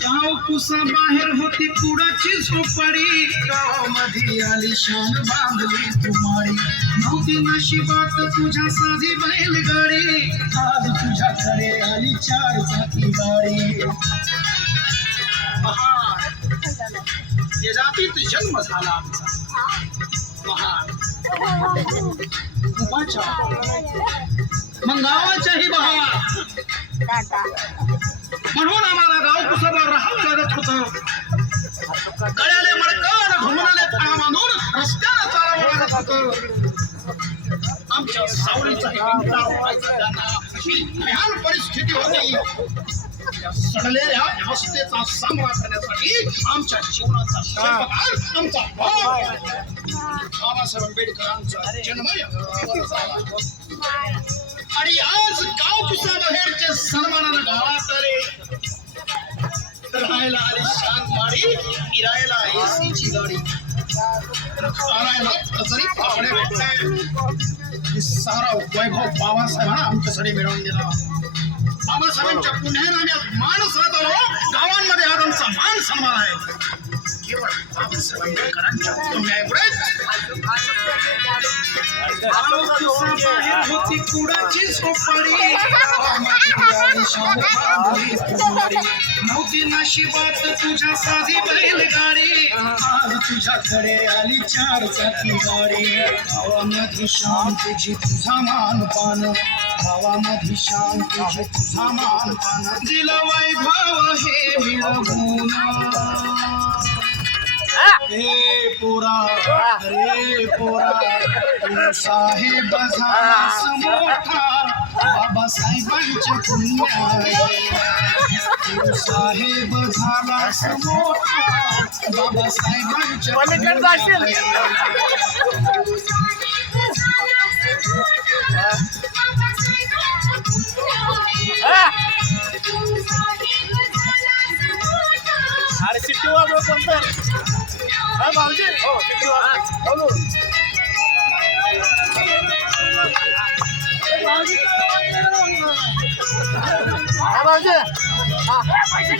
गाव कुसा बाहेर होती कुडाची झोपडी गावामध्ये आलिशान बांधली तुमारी नव्हती नशिबात तुझ्या साधी बैलगाडी आज तुझ्याकडे आली चार चाकी गाडी महान ये जातीत जन्म झाला आमचा महान उपाच्या मग गावाच्याही बहार म्हणून आम्हाला गाव कुसावर राहावं लागत होतं गळ्याले मडकण घुमणाले पाय बांधून रस्त्याला चालावं लागत होतं आमच्या सावळीचाही विचार व्हायचा त्यांना अशी भयान परिस्थिती होती या सडलेल्या व्यवस्थेचा सामना करण्यासाठी आमच्या जीवनाचा स्वयंपाक आमचा बाबासाहेब आंबेडकरांचा जन्म आणि आज गाव कुसाबाहेरचे सन्मानानं गावात आले राहायला आली शान माडी फिरायला एसीची गाडी खायला जरी पाहुणे भेटले सारा वैभव बाबासाहेबांना आमच्यासाठी मिळवून दिला बाबासाहेबांच्या पुण्याने आम्ही मान साथ आलो गावांमध्ये आज आमचा मान सन्मान आहे केवळ बाबासाहेब आंबेडकरांच्या पुण्यामुळेच होती कुडाची झोपडी नव्हती नशिबात तुझ्या साधी बैलगाडी आज तुझ्याकडे आली चार चाकी गाडी गावामध्ये शांतीची तुझा मानपान गावामध्ये शांतीची तुझा मानपान दिलं वैभव हे मिळवून हे पोरा रे पोरा तू साहेब झालास मोठा बाबासाहेबांच्या पुण्याई तू साहेब झालास मोठा बाबासाहेबांच्या पुण्याई अरे सिट्टी वाजव कोणतं हा भाऊजी हो सिट्टी वाजव हा भाऊजी हा पैसे